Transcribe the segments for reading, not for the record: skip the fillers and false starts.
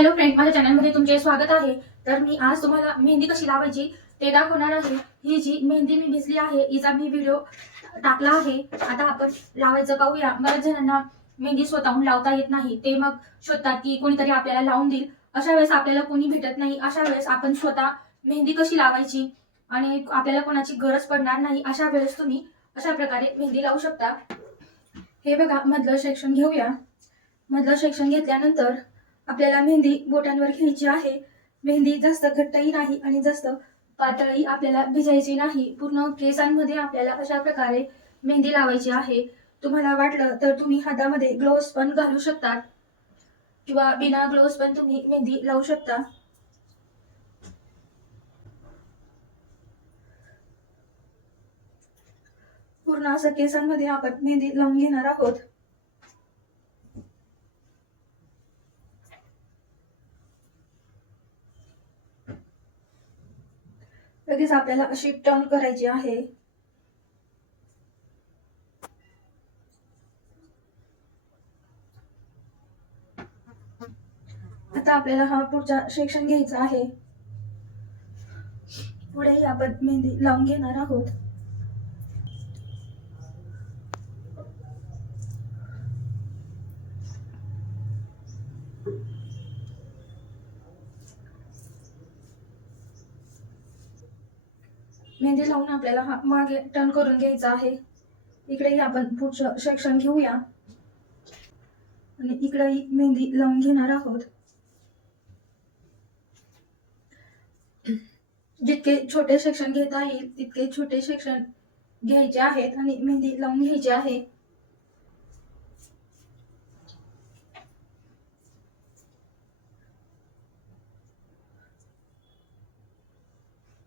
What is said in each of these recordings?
Hello friend, माझ्या चॅनलमध्ये तुमचे स्वागत आहे. तर मी आज तुम्हाला मेहंदी कशी लावायची ते दाखवणार आहे. ही जी मेहंदी मी भिजली आहे हिचा मी व्हिडिओ टाकला आहे. आता आपण लावायचं पाहूया. बऱ्याच जणांना मेहंदी स्वतःहून लावता येत नाही. ते मग शोधतात की कोणीतरी आपल्याला लावून देईल. अशा वेळेस आपल्याला कोणी भेटत नाही. अशा वेळेस आपण स्वतः मेहंदी कशी लावायची आणि आपल्याला कोणाची गरज पडणार नाही, अशा वेळेस तुम्ही अशा प्रकारे मेहंदी लावू शकता. हे बघा, मधलं सेक्शन घेऊया. मधलं सेक्शन घेतल्यानंतर आपल्याला मेहंदी बोटांवर घ्यायची आहे. मेहंदी जास्त घट्टही नाही आणि जास्त पातळही आपल्याला भिजायची नाही. पूर्ण केसांमध्ये आपल्याला अशा प्रकारे मेहंदी लावायची आहे. तुम्हाला वाटलं तर तुम्ही हातामध्ये ग्लोव्स पण घालू शकता किंवा बिना ग्लोव्स पण तुम्ही मेहंदी लावू शकता. पूर्ण असं केसांमध्ये आपण मेहंदी लावून घेणार आहोत. लगेच आपल्याला अशी टर्न करायची आहे. आता आपल्याला हा पुढचा सेक्शन घ्यायचा आहे. पुढेही आपण मेहंदी लावून घेणार आहोत. मेहंदी लावून आपल्याला हा मागे टर्न करून घ्यायचा आहे. इकडेही आपण पुढचं सेक्शन घेऊया आणि इकडेही मेहंदी लावून घेणार आहोत. जितके छोटे सेक्शन घेता येईल तितके छोटे सेक्शन घ्यायचे आहेत आणि मेहंदी लावून घ्यायची आहे.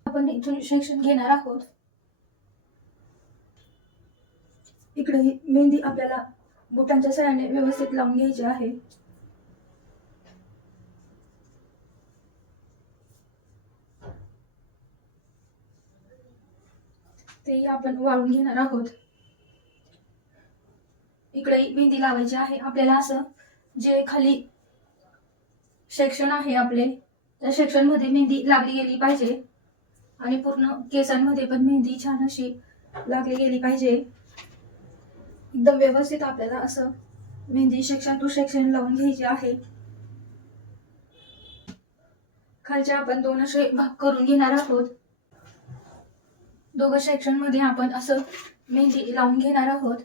आपण इथून सेक्शन घेणार आहोत. इकडेही मेहंदी आपल्याला बोटांच्या सहाय्याने व्यवस्थित लावून घ्यायची आहे. ते आपण वाळून घेणार आहोत. इकडेही मेहंदी लावायची आहे आपल्याला. असं जे खाली सेक्शन आहे आपले, त्या सेक्शन मध्ये मेहंदी लागली गेली पाहिजे आणि पूर्ण केसांमध्ये पण मेहंदी छान अशी लागली गेली पाहिजे. एकदम व्यवस्थित आपल्याला असं मेहंदी सेक्शन टू सेक्शन लावून घ्यायची आहे. खालच्या आपण दोन असे भाग करून घेणार आहोत. दोघं सेक्शन मध्ये आपण असं मेहंदी लावून घेणार आहोत.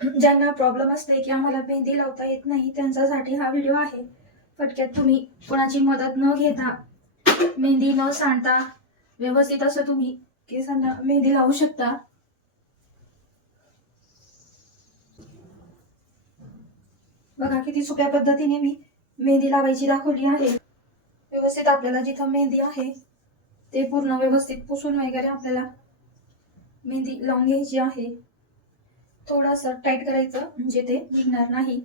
ज्यांना प्रॉब्लेम असते की आम्हाला मेहंदी लावता येत नाही त्यांच्यासाठी हा व्हिडिओ आहे. फटक्यात तुम्ही कोणाची मदत न घेता, मेहंदी न सांडता व्यवस्थित असं तुम्ही केसांना मेहंदी लावू शकता. बघा किती सोप्या पद्धतीने मी मेहंदी लावायची दाखवली आहे. व्यवस्थित आपल्याला जिथं मेहंदी आहे ते पूर्ण व्यवस्थित पुसून वगैरे आपल्याला मेहंदी लावून घ्यायची आहे. थोडंसं टाईट करायचं म्हणजे ते निघणार नाही.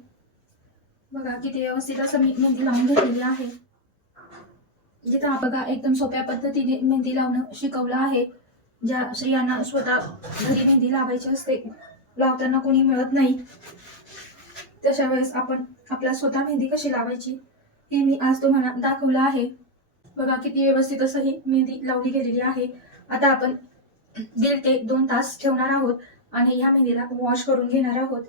बघा किती व्यवस्थित असं मी मेहंदी लावून घेतलेली आहे. जिथं बघा एकदम सोप्या पद्धतीने मेहंदी लावणं शिकवलं आहे. ज्या स्त्रियांना स्वतः घरी मेहंदी लावायची असते, लावताना कोणी मिळत नाही, तशा वेळेस आपण आपल्या स्वतः मेहंदी कशी लावायची हे मी आज तुम्हाला दाखवलं आहे. बघा किती व्यवस्थित असं ही मेहंदी लावली गेलेली आहे. आता आपण 1.5 ते 2 तास ठेवणार आहोत आणि ह्या मेहंदीला वॉश करून घेणार आहोत.